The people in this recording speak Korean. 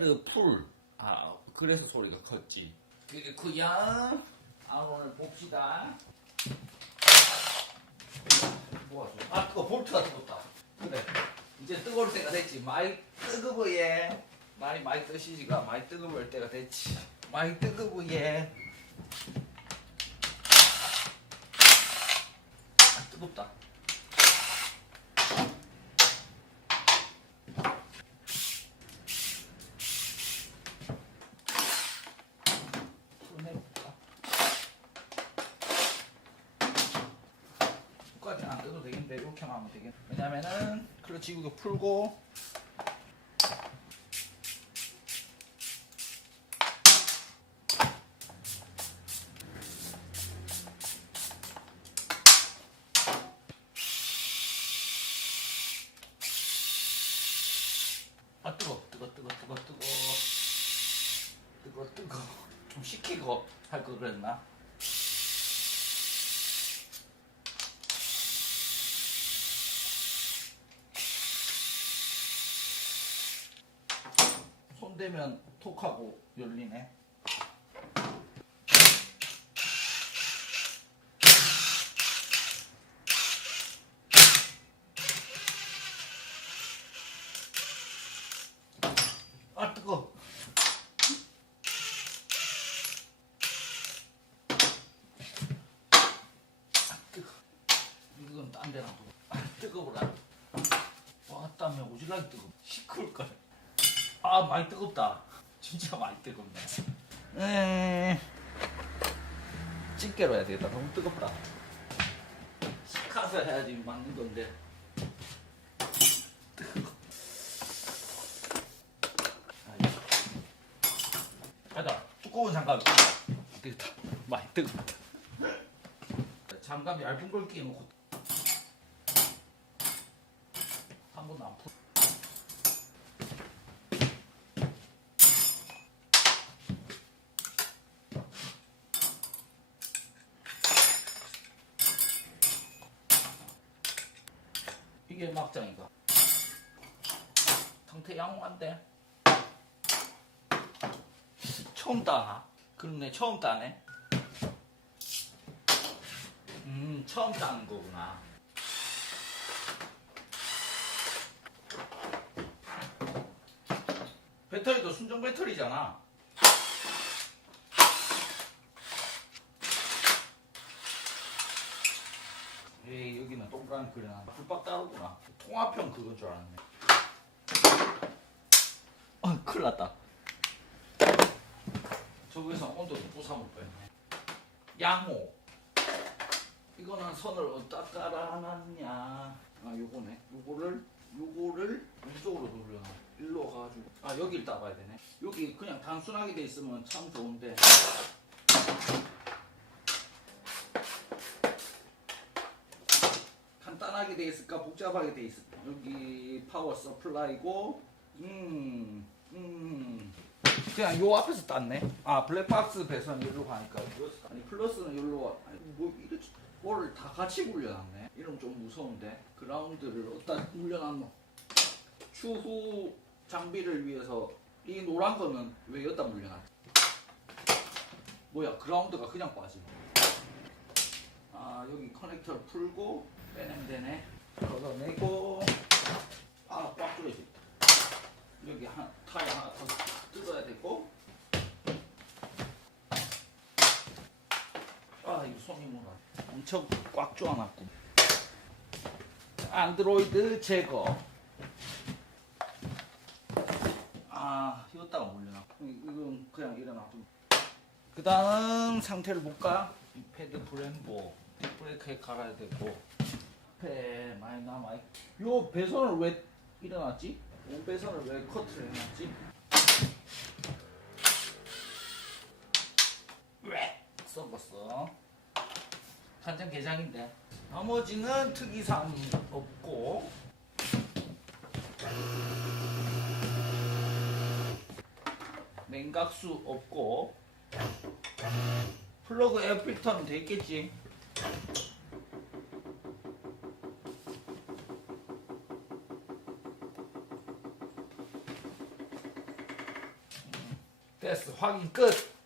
패드 풀. 그래서 소리가 컸지. 그게 그야. 오늘 봅시다. 모아줘. 뜨거. 볼트가 뜨겁다. 그래. 이제 뜨거울 때가 됐지. 많이 뜨거워예. 많이 뜨시지가 많이 뜨거울 때가 됐지. 많이 뜨거워예. 뜨겁다. 풀어내볼까? 끝까지 안 떠도 되겠는데 이렇게만 하면 되겠네. 왜냐면은 클러치 이거 풀고 뜨거. 좀 식히고 할 걸 그랬나? 손 대면 톡하고 열리네. 뜨거. 이건 딴 데나 두고. 뜨거워라. 왔다며 오질라게 뜨거. 시끄러울걸. 많이 뜨겁다. 진짜 많이 뜨겁네. 집게로 해야 되겠다. 너무 뜨겁다. 식혀서 해야지 맞는 건데. 뜨거워. 가자. 두꺼운 장갑. 뜨겁다. 많이 뜨겁다. 장갑 얇은 걸 끼워놓고 한 번도 안 풀. 이게 막장이가. 상태 양호한데. 처음 따. 그렇네, 처음 따네. 처음 따는 거구나. 배터리도 순정 배터리잖아. 에이, 여기는 동그라미 그려놔. 불박 따르구나. 통합형 그건 줄 알았네. 큰일 났다. 저기서 온도를 부숴볼 뻔했네. 양호. 이거는 선을 어디다 깔아놨냐. 요거네. 요거를 이쪽으로 돌려놔. 일로 가가지고. 여기를 따봐야 되네. 여기 그냥 단순하게 돼 있으면 참 좋은데. 간단하게 돼 있을까? 복잡하게 돼 있을까? 여기 파워 서플라이고, 그냥 요 앞에서 땄네. 블랙박스 배선 여기로 가니까. 아니, 플러스는 여기로 와. 뭐를 다 같이 물려놨네. 이러면 좀 무서운데. 그라운드를 어디다 물려놨노? 추후 장비를 위해서 이 노란 거는 왜 여기다 물려놨지? 뭐야, 그라운드가 그냥 빠지네. 여기 커넥터를 풀고 빼내면 되네. 걷어내고. 꽉 조여져 있다. 여기 타일 하나 더 뜯어야 되고. 이거 손이 뭐라. 엄청 꽉 조아놨고. 안드로이드 제거. 이거다가 물려놔. 이건 그냥 일어나고. 그 다음 상태를 볼까? 이 패드 브렘보 브레이크에 갈아야 되고. 앞에 많이 남아. 요 배선을 왜 일어났지? 요 배선을 왜 커트를 해놨지? 왜? 썩었어. 간장게장인데. 나머지는 특이사항이 없고. 냉각수 없고. 플러그 에어 필터는 돼 있겠지. 됐어. 확인 끝.